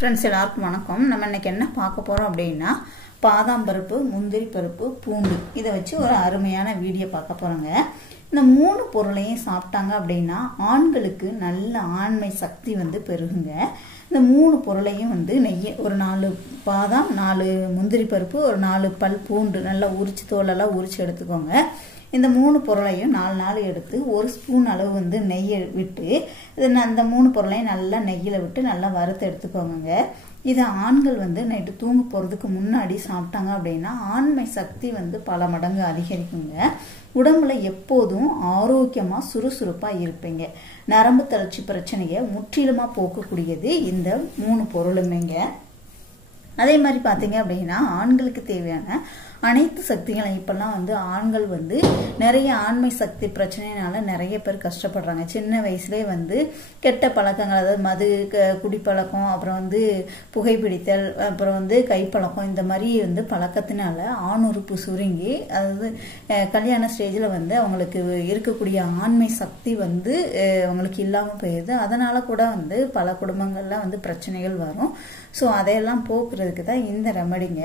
Friends எல்லாருக்கும் வணக்கம். நம்ம இன்னைக்கு என்ன பார்க்க போறோம் அப்படினா பாதாம் பருப்பு, முந்திரி பருப்பு, பூண்டு இத வச்சு ஒரு அருமையான வீடியோ பார்க்க போறோங்க. இந்த மூணு பொருளையும் சாப்பிட்டாங்க அப்படினா ஆண்களுக்கு நல்ல ஆண்மை சக்தி வந்து பெருகுங்க. இந்த மூணு பொருளையும் வந்து நெய் ஒரு 4 பாதாம், 4 முந்திரி பருப்பு, ஒரு 4 பல் பூண்டு நல்லா உரிச்சு தோலெல்லாம் உரிச்சு எடுத்துக்கோங்க. இந்த மூணு பொருளையும் 4 நாள் எடுத்து 1 ஸ்பூன் அளவு வந்து நெய் விட்டு அந்த மூணு பொருளையும் நல்லா நெய்யில விட்டு நல்லா வறுத்து எடுத்துக்கோங்க. இது ஆண்கள் வந்து நைட்டு தூங்க போறதுக்கு முன்னாடி சாப்பிட்டாங்க அப்படின்னா ஆண்மை சக்தி வந்து பல மடங்கு அதிகரிக்குங்க. உடம்புல எப்போதும் ஆரோக்கியமா சுறுசுறுப்பா இருப்பீங்க. நரம்பு தளர்ச்சி பிரச்சனையை முற்றிலுமா போக்கக்கூடியது இந்த மூணு பொருளுமேங்க. அதே மாதிரி பாத்தீங்க அப்படின்னா ஆண்களுக்கு தேவையான அனைத்து சக்திகளும் இப்பெல்லாம் வந்து ஆண்கள் வந்து நிறைய ஆண்மை சக்தி பிரச்சனைனால நிறைய பேர் கஷ்டப்படுறாங்க. சின்ன வயசுலேயே வந்து கெட்ட பழக்கங்கள், அதாவது மது, குடிப்பழக்கம், அப்புறம் வந்து புகைப்பிடித்தல், அப்புறம் வந்து கைப்பழக்கம், இந்த மாதிரி வந்து பழக்கத்தினால ஆணுறுப்பு சுருங்கி, அதாவது கல்யாண ஸ்டேஜில் வந்து அவங்களுக்கு இருக்கக்கூடிய ஆண்மை சக்தி வந்து அவங்களுக்கு இல்லாமல் போயிடுது. அதனால கூட வந்து பல குடும்பங்கள்ல வந்து பிரச்சனைகள் வரும். ஸோ அதையெல்லாம் போக்குறதுக்கு தான் இந்த ரெமடிங்க.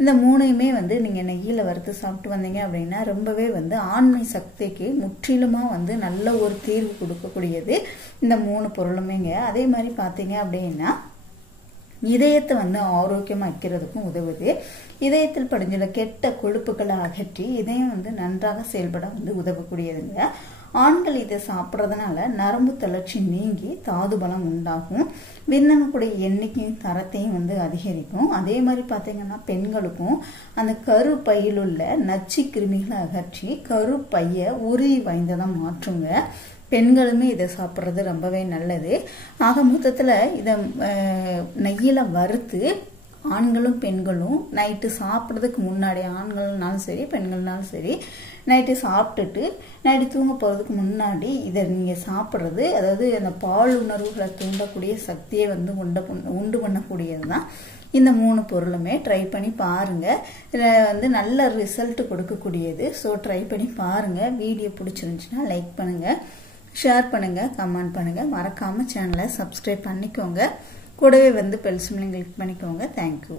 இந்த மூணையுமே வந்து நீங்கள் நெய்யில் வறுத்து சாப்பிட்டு வந்தீங்க அப்படின்னா ரொம்பவே வந்து ஆண்மை சக்திக்கு முற்றிலுமாக வந்து நல்ல ஒரு தீர்வு கொடுக்கக்கூடியது இந்த மூணு பொருளுமேங்க. அதே மாதிரி பார்த்தீங்க அப்படின்னா இதயத்தை வந்து ஆரோக்கியமாக வைக்கிறதுக்கும் உதவுது. இதயத்தில் படிஞ்சுள்ள கெட்ட கொழுப்புகளை அகற்றி இதயம் வந்து நன்றாக செயல்பட வந்து உதவக்கூடியதுங்க. ஆண்கள் இதை சாப்பிட்றதுனால நரம்பு தளர்ச்சி நீங்கி தாது பலம் உண்டாகும். விந்தணுக்குடைய எண்ணிக்கையும் தரத்தையும் வந்து அதிகரிக்கும். அதே மாதிரி பார்த்தீங்கன்னா பெண்களுக்கும் அந்த கருப்பையிலுள்ள நச்சு கிருமிகளை அகற்றி கருப்பையை உறுதி வாய்ந்ததாக மாற்றுங்க. பெண்களுமே இதை சாப்பிட்றது ரொம்பவே நல்லது. ஆக மொத்தத்தில் இதை நெய்யில் வறுத்து ஆண்களும் பெண்களும் நைட்டு சாப்பிட்றதுக்கு முன்னாடி, ஆண்கள்னாலும் சரி பெண்கள்னாலும் சரி, நைட்டு சாப்பிட்டுட்டு நைட்டு தூங்க போகிறதுக்கு முன்னாடி இதை நீங்கள் சாப்பிட்றது, அதாவது அந்த பால் உணர்வுகளை தூண்டக்கூடிய சக்தியை வந்து உண்டு பண்ணக்கூடியது தான் இந்த மூணு பொருளுமே. ட்ரை பண்ணி பாருங்கள். இதில் வந்து நல்ல ரிசல்ட் கொடுக்கக்கூடியது. ஸோ ட்ரை பண்ணி பாருங்கள். வீடியோ பிடிச்சிருந்துச்சுன்னா லைக் பண்ணுங்கள், ஷேர் பண்ணுங்கள், கமெண்ட் பண்ணுங்கள். மறக்காமல் சேனலை சப்ஸ்கிரைப் பண்ணிக்கோங்க. கூடவே வந்து பெல் சிம்லையும் கிளிக் பண்ணிக்கோங்க. தேங்க்யூ.